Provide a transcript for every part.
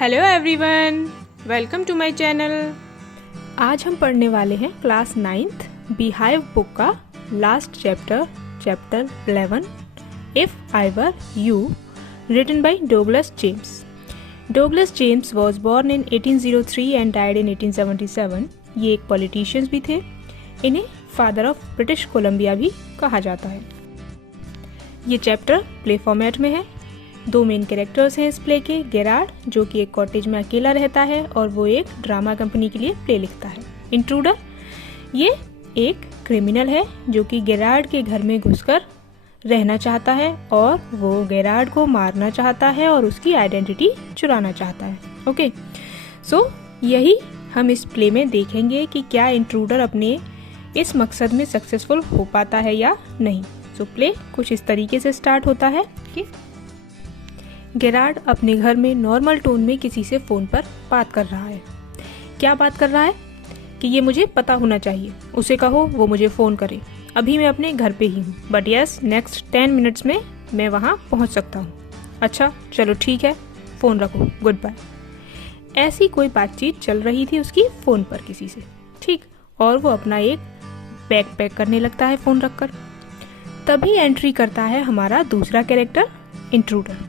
Hello everyone, welcome to my channel. आज हम पढ़ने वाले हैं क्लास 9th बीहाइव बुक का last chapter 11 if I were you, written by Douglas James. Douglas James was born in 1803 and died in 1877। ये एक politicians भी थे। इन्हें फादर ऑफ ब्रिटिश कोलंबिया भी कहा जाता है। ये चैप्टर प्ले फॉर्मेट में है। दो मेन कैरेक्टर्स हैं इस प्ले के, गेरार्ड जो कि एक कॉटेज में अकेला रहता है और वो एक ड्रामा कंपनी के लिए प्ले लिखता है। इंट्रूडर ये एक क्रिमिनल है जो कि गेरार्ड के घर में घुसकर रहना चाहता है और वो गेरार्ड को मारना चाहता है और उसकी आइडेंटिटी चुराना चाहता है। ओके, सो यही हम इस प्ले में देखेंगे कि क्या इंट्रूडर अपने इस मकसद में सक्सेसफुल हो पाता है या नहीं। सो प्ले कुछ इस तरीके से स्टार्ट होता है कि गेरार्ड अपने घर में नॉर्मल टोन में किसी से फ़ोन पर बात कर रहा है। क्या बात कर रहा है कि ये मुझे पता होना चाहिए, उसे कहो वो मुझे फ़ोन करे, अभी मैं अपने घर पे ही हूँ, बट यस नेक्स्ट 10 मिनट्स में मैं वहाँ पहुँच सकता हूँ। अच्छा चलो ठीक है, फ़ोन रखो, गुड बाय। ऐसी कोई बातचीत चल रही थी उसकी फ़ोन पर किसी से, ठीक, और वो अपना एक बैग पैक करने लगता है फ़ोन रखकर। तभी एंट्री करता है हमारा दूसरा कैरेक्टर इंट्रूडर।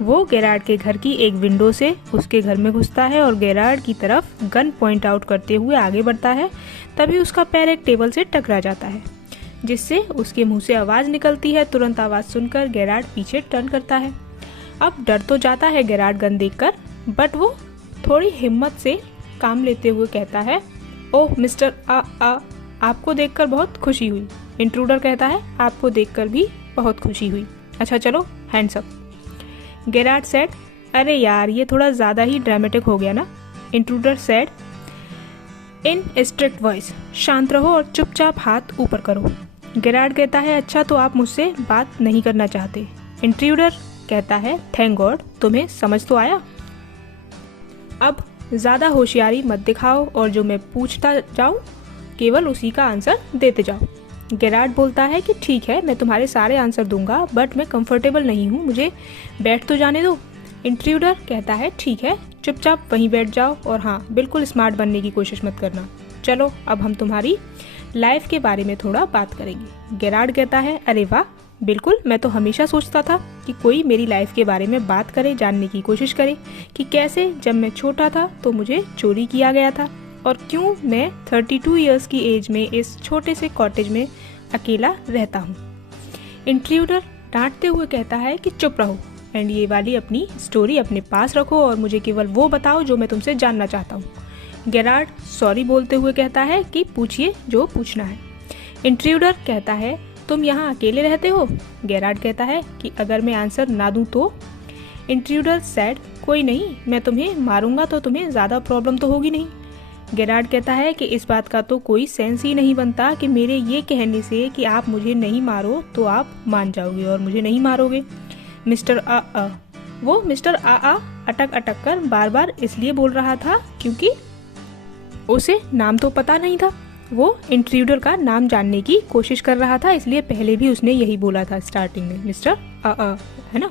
वो गेरार्ड के घर की एक विंडो से उसके घर में घुसता है और गेरार्ड की तरफ गन पॉइंट आउट करते हुए आगे बढ़ता है। तभी उसका पैर एक टेबल से टकरा जाता है जिससे उसके मुंह से आवाज़ निकलती है। तुरंत आवाज़ सुनकर गेरार्ड पीछे टर्न करता है। अब डर तो जाता है गेरार्ड गन देखकर, बट वो थोड़ी हिम्मत से काम लेते हुए कहता है, ओह मिस्टर आपको देखकर बहुत खुशी हुई। इंट्रूडर कहता है, आपको देखकर भी बहुत खुशी हुई। अच्छा चलो हैंड्स अप। गेरार्ड सेड, अरे यार ये थोड़ा ज़्यादा ही ड्रामेटिक हो गया ना। Intruder said in strict voice, शांत रहो और चुपचाप हाथ ऊपर करो। गेरार्ड कहता है, अच्छा तो आप मुझसे बात नहीं करना चाहते। इंट्रूडर कहता है, थैंक गॉड तुम्हें समझ तो आया। अब ज़्यादा होशियारी मत दिखाओ और जो मैं पूछता जाऊँ केवल उसी का आंसर देते जाओ। गेरार्ड बोलता है कि ठीक है मैं तुम्हारे सारे आंसर दूंगा, बट मैं कंफर्टेबल नहीं हूँ, मुझे बैठ तो जाने दो। इंट्रूडर कहता है, ठीक है चुपचाप वहीं बैठ जाओ और हाँ बिल्कुल स्मार्ट बनने की कोशिश मत करना। चलो अब हम तुम्हारी लाइफ के बारे में थोड़ा बात करेंगे। गेरार्ड कहता है, अरे वाह बिल्कुल, मैं तो हमेशा सोचता था कि कोई मेरी लाइफ के बारे में बात करे, जानने की कोशिश करे कि कैसे जब मैं छोटा था तो मुझे चोरी किया गया था और क्यों मैं 32 इयर्स की एज में इस छोटे से कॉटेज में अकेला रहता हूँ। इंट्रूडर डांटते हुए कहता है कि चुप रहो एंड ये वाली अपनी स्टोरी अपने पास रखो और मुझे केवल वो बताओ जो मैं तुमसे जानना चाहता हूँ। गेरार्ड सॉरी बोलते हुए कहता है कि पूछिए जो पूछना है। इंट्रूडर कहता है, तुम यहाँ अकेले रहते हो? गेरार्ड कहता है कि अगर मैं आंसर ना दूँ तो? इंट्रूडर सेड, कोई नहीं, मैं तुम्हें मारूंगा तो तुम्हें ज़्यादा प्रॉब्लम तो होगी नहीं। गेरार्ड कहता है कि इस बात का तो कोई सेंस ही नहीं बनता कि मेरे ये कहने से कि आप मुझे नहीं मारो तो आप मान जाओगे और मुझे नहीं मारोगे। मिस्टर वो मिस्टर अटक कर बार बार इसलिए बोल रहा था क्योंकि उसे नाम तो पता नहीं था। वो इंट्रूडर का नाम जानने की कोशिश कर रहा था, इसलिए पहले भी उसने यही बोला था स्टार्टिंग में, मिस्टर है ना।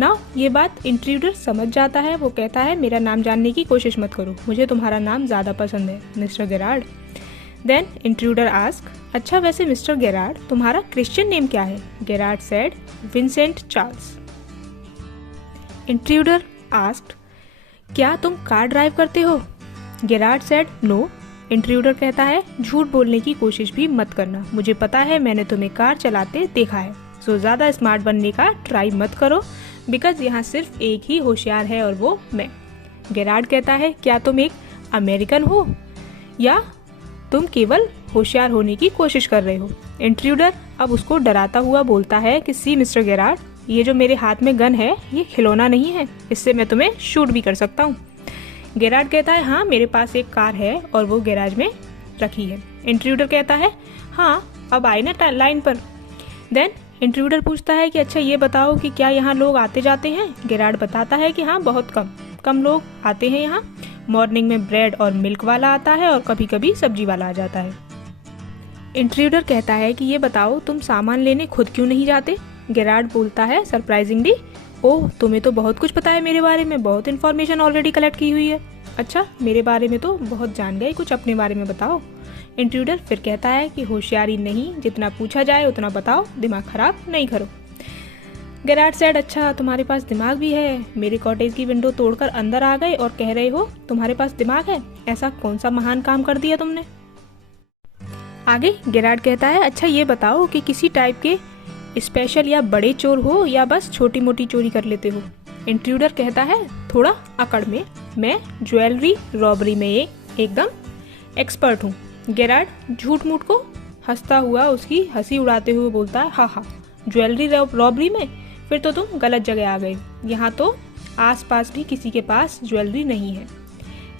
ना ये बात इंट्रूडर समझ जाता है। वो कहता है, मेरा नाम जानने की कोशिश मत करो, मुझे तुम्हारा नाम ज़्यादा पसंद है mister Gerard. Then intruder ask, अच्छा वैसे मिस्टर गेरार्ड तुम्हारा क्रिश्चियन नेम क्या है? Gerard said, Vincent Charles. Intruder asked, क्या तुम कार ड्राइव करते हो? Gerard said, no. इंट्रूडर कहता है, झूठ बोलने की कोशिश भी मत करना, मुझे पता है मैंने तुम्हें कार चलाते देखा है, सो ज़्यादा स्मार्ट बनने का ट्राई मत करो बिकॉज यहाँ सिर्फ एक ही होशियार है और वो मैं। गेरार्ड कहता है, क्या तुम एक अमेरिकन हो या तुम केवल होशियार होने की कोशिश कर रहे हो? इंट्रूडर अब उसको डराता हुआ बोलता है कि सी मिस्टर गेरार्ड, ये जो मेरे हाथ में गन है ये खिलौना नहीं है, इससे मैं तुम्हें शूट भी कर सकता हूँ। गेरार्ड कहता है, हाँ मेरे पास एक कार है और वो गैराज में रखी है। इंट्रूडर कहता है, हाँ अब आए ना लाइन पर। देन इंट्रूडर पूछता है कि अच्छा ये बताओ कि क्या यहाँ लोग आते जाते हैं? गेरार्ड बताता है कि हाँ बहुत कम लोग आते हैं यहाँ। मॉर्निंग में ब्रेड और मिल्क वाला आता है और कभी कभी सब्जी वाला आ जाता है। इंट्रूडर कहता है कि ये बताओ तुम सामान लेने खुद क्यों नहीं जाते? गेरार्ड बोलता है सरप्राइजिंगली, ओह, तुम्हें तो बहुत कुछ पता है मेरे बारे में, बहुत इन्फॉर्मेशन ऑलरेडी कलेक्ट की हुई है। अच्छा, मेरे बारे में तो बहुत जान गए, कुछ अपने बारे में बताओ। इंट्रूडर फिर कहता है कि होशियारी नहीं, जितना पूछा जाए उतना बताओ, दिमाग खराब नहीं करो। गेरार्ड सेड, अच्छा तुम्हारे पास दिमाग भी है, मेरे कॉटेज की विंडो तोड़कर अंदर आ गए और कह रहे हो तुम्हारे पास दिमाग है। ऐसा कौन सा महान काम कर दिया तुमने। आगे गेरार्ड कहता है, अच्छा ये बताओ कि किसी टाइप के स्पेशल या बड़े चोर हो या बस छोटी मोटी चोरी कर लेते हो। इंट्रूडर कहता है थोड़ा अकड़ में, मैं ज्वेलरी रॉबरी में एकदम एक्सपर्ट हूँ। गेरार्ड झूठ मूठ को हंसता हुआ उसकी हंसी उड़ाते हुए बोलता है, हाँ हाँ, ज्वेलरी रॉबरी में, फिर तो तुम गलत जगह आ गए, यहाँ तो आसपास भी किसी के पास ज्वेलरी नहीं है।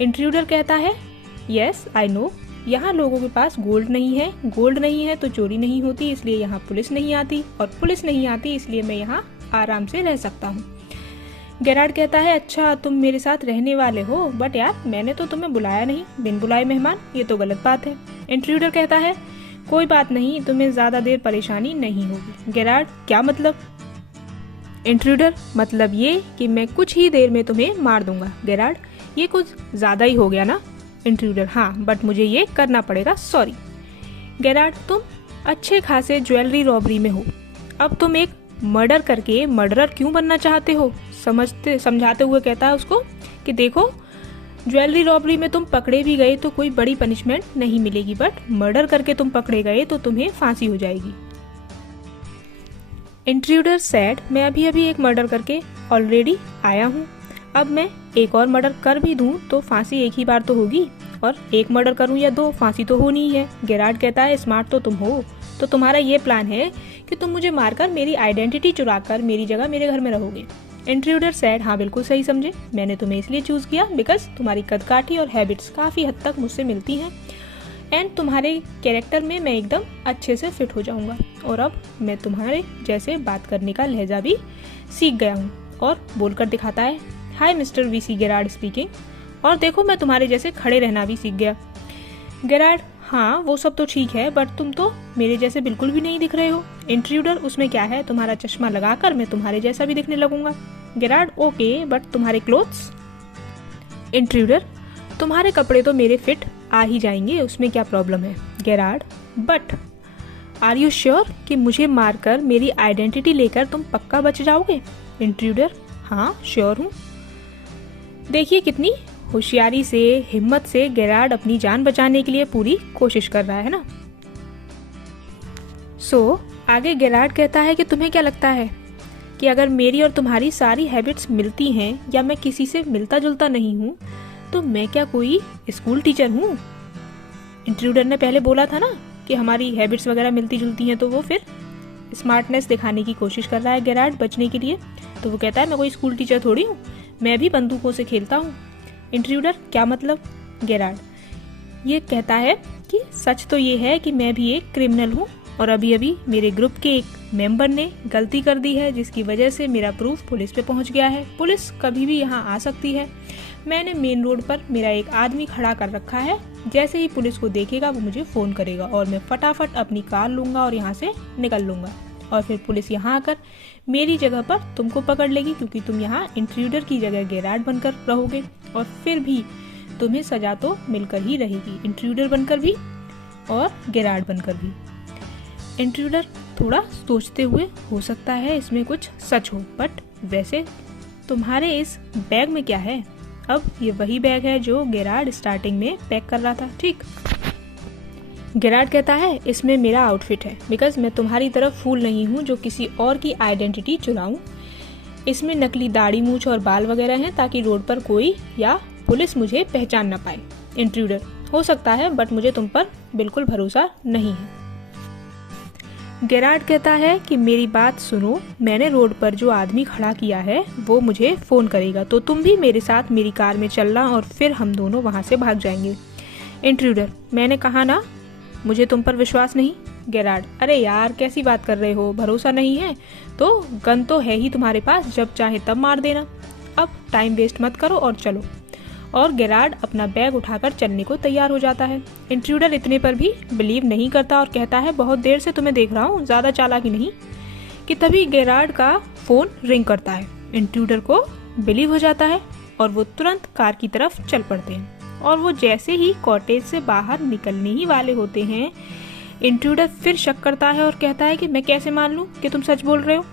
इंट्रूडर कहता है, यस आई नो, यहाँ लोगों के पास गोल्ड नहीं है तो चोरी नहीं होती, इसलिए यहाँ पुलिस नहीं आती, और पुलिस नहीं आती इसलिए मैं यहाँ आराम से रह सकता हूँ। गेरार्ड कहता है, अच्छा तुम मेरे साथ रहने वाले हो, बट यार मैंने तो तुम्हें बुलाया नहीं, बिन बुलाए मेहमान, ये तो गलत बात है। इंट्रूडर कहता है, कोई बात नहीं, तुम्हें ज्यादा देर परेशानी नहीं होगी। गेरार्ड, क्या मतलब। इंट्रूडर, मतलब ये कि मैं कुछ ही देर में तुम्हें मार दूंगा। गेरार्ड, ये कुछ ज्यादा ही हो गया ना। इंट्रूडर, हाँ बट मुझे ये करना पड़ेगा, सॉरी। गेरार्ड, तुम अच्छे खासे ज्वेलरी रॉबरी में हो, अब तुम एक मर्डर करके मर्डरर क्यों बनना चाहते हो। समझाते हुए कहता है उसको कि देखो, ज्वेलरी रॉबरी में तुम पकड़े भी गए तो कोई बड़ी पनिशमेंट नहीं मिलेगी, बट मर्डर करके तुम पकड़े गए तो तुम्हें फांसी हो जाएगी। इंट्रूडर सेड, मैं अभी अभी एक मर्डर करके ऑलरेडी आया हूँ, अब मैं एक और मर्डर कर भी दूं तो फांसी एक ही बार तो होगी, और एक मर्डर करूं या दो, फांसी तो होनी ही है। गेरार्ड कहता है, स्मार्ट तो तुम हो, तो तुम्हारा ये प्लान है कि तुम मुझे मारकर मेरी आइडेंटिटी चुराकर मेरी जगह मेरे घर में रहोगे। इंट्रूडर सेड, हाँ बिल्कुल सही समझे, मैंने तुम्हें इसलिए चूज किया बिकॉज तुम्हारी कदकाठी और हैबिट्स काफ़ी हद तक मुझसे मिलती हैं, एंड तुम्हारे कैरेक्टर में मैं एकदम अच्छे से फिट हो जाऊंगा, और अब मैं तुम्हारे जैसे बात करने का लहजा भी सीख गया हूँ। और बोलकर दिखाता है, hi mister VC Gerard speaking, और देखो मैं तुम्हारे जैसे खड़े रहना भी सीख गया। गेरार्ड, हाँ वो सब तो ठीक है, बट तुम तो मेरे जैसे बिल्कुल भी नहीं दिख रहे हो। इंट्रूडर, उसमें क्या है, तुम्हारा चश्मा लगाकर मैं तुम्हारे जैसा भी दिखने लगूंगा। गेरार्ड, ओके बट तुम्हारे क्लोथ्स। इंट्रूडर, तुम्हारे कपड़े तो मेरे फिट आ ही जाएंगे, उसमें क्या प्रॉब्लम है। Gerard, but are you sure कि मुझे मारकर मेरी आइडेंटिटी लेकर तुम पक्का बच जाओगे। इंट्रूडर, हाँ श्योर हूँ। देखिए कितनी होशियारी से, हिम्मत से गेरार्ड अपनी जान बचाने के लिए पूरी कोशिश कर रहा है ना। आगे गेरार्ड कहता है कि तुम्हें क्या लगता है कि अगर मेरी और तुम्हारी सारी हैबिट्स मिलती हैं या मैं किसी से मिलता जुलता नहीं हूँ तो मैं क्या कोई स्कूल टीचर हूँ। इंट्रूडर ने पहले बोला था ना कि हमारी हैबिट्स वगैरह मिलती जुलती हैं, तो वो फिर स्मार्टनेस दिखाने की कोशिश कर रहा है गेरार्ड बचने के लिए। तो वो कहता है, मैं कोई स्कूल टीचर थोड़ी हूँ, मैं भी बंदूकों से खेलता हूँ। इंट्रूडर, क्या मतलब। गेरार्ड ये कहता है कि सच तो ये है कि मैं भी एक क्रिमिनल हूँ, और अभी अभी मेरे ग्रुप के एक मेंबर ने गलती कर दी है जिसकी वजह से मेरा प्रूफ पुलिस पे पहुंच गया है। पुलिस कभी भी यहाँ आ सकती है। मैंने मेन रोड पर मेरा एक आदमी खड़ा कर रखा है, जैसे ही पुलिस को देखेगा वो मुझे फ़ोन करेगा और मैं फटाफट अपनी कार लूँगा और यहाँ से निकल लूँगा, और फिर पुलिस यहाँ आकर मेरी जगह पर तुमको पकड़ लेगी क्योंकि तुम यहाँ इंट्रूडर की जगह गेरार्ड बनकर रहोगे, और फिर भी तुम्हें सजा तो मिलकर ही रहेगी, इंट्रूडर बनकर भी और गेरार्ड बनकर भी। इंट्रूडर थोड़ा सोचते हुए, हो सकता है इसमें कुछ सच हो, बट वैसे तुम्हारे इस बैग में क्या है। अब ये वही बैग है जो गेरार्ड स्टार्टिंग में पैक कर रहा था, ठीक। गेरार्ड कहता है, इसमें मेरा आउटफिट है बिकॉज मैं तुम्हारी तरफ फूल नहीं हूँ जो किसी और की आइडेंटिटी चुराऊं। इसमें नकली दाढ़ी मूछ और बाल वगैरह हैं ताकि रोड पर कोई या पुलिस मुझे पहचान ना पाए। इंट्रूडर, हो सकता है बट मुझे तुम पर बिल्कुल भरोसा नहीं है। गेरार्ड कहता है कि मेरी बात सुनो, मैंने रोड पर जो आदमी खड़ा किया है वो मुझे फ़ोन करेगा, तो तुम भी मेरे साथ मेरी कार में चलना और फिर हम दोनों वहाँ से भाग जाएंगे। इंट्रूडर, मैंने कहा ना मुझे तुम पर विश्वास नहीं। गेरार्ड, अरे यार कैसी बात कर रहे हो, भरोसा नहीं है तो गन तो है ही तुम्हारे पास, जब चाहे तब मार देना। अब टाइम वेस्ट मत करो और चलो। और गेरार्ड अपना बैग उठाकर चलने को तैयार हो जाता है। इंट्रूडर इतने पर भी बिलीव नहीं करता और कहता है, बहुत देर से तुम्हें देख रहा हूँ, ज़्यादा चालाकी नहीं। कि तभी गेरार्ड का फ़ोन रिंग करता है। इंट्रूडर को बिलीव हो जाता है और वो तुरंत कार की तरफ चल पड़ते हैं। और वो जैसे ही कॉटेज से बाहर निकलने ही वाले होते हैं, इंट्रूडर फिर शक करता है और कहता है कि मैं कैसे मान लूं कि तुम सच बोल रहे हो।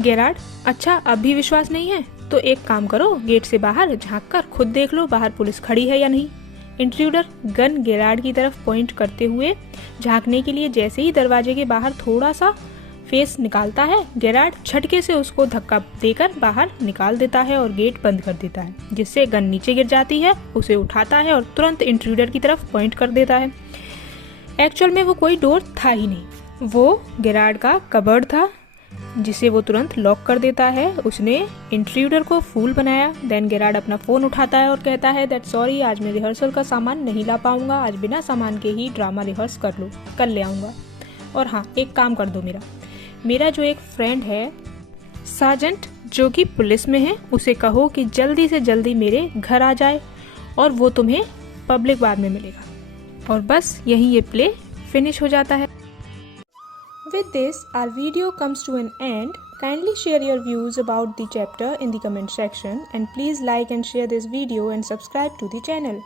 गेरार्ड, अच्छा अब भी विश्वास नहीं है तो एक काम करो, गेट से बाहर झांक कर खुद देख लो बाहर पुलिस खड़ी है या नहीं। इंट्रूडर गन गेरार्ड की तरफ पॉइंट करते हुए झांकने के लिए जैसे ही दरवाजे के बाहर थोड़ा सा फेस निकालता है, गेरार्ड झटके से उसको धक्का देकर बाहर निकाल देता है और गेट बंद कर देता है, जिससे गन नीचे गिर जाती है। उसे उठाता है और तुरंत इंट्रूडर की तरफ पॉइंट कर देता है। एक्चुअल में वो कोई डोर था ही नहीं, वो गेरार्ड का कबर्ड था जिसे वो तुरंत लॉक कर देता है। उसने इंट्रूडर को फूल बनाया। देन गेरार्ड अपना फ़ोन उठाता है और कहता है दैट सॉरी, आज मैं रिहर्सल का सामान नहीं ला पाऊंगा, आज बिना सामान के ही ड्रामा रिहर्स कर ले आऊँगा। और हाँ, एक काम कर दो, मेरा जो एक फ्रेंड है सार्जेंट जो कि पुलिस में है, उसे कहो कि जल्दी से जल्दी मेरे घर आ जाए और वो तुम्हें पब्लिक बार में मिलेगा। और बस यहीं ये प्ले फिनिश हो जाता है। With this, our video comes to an end. Kindly share your views about the chapter in the comment section and please like and share this video and subscribe to the channel.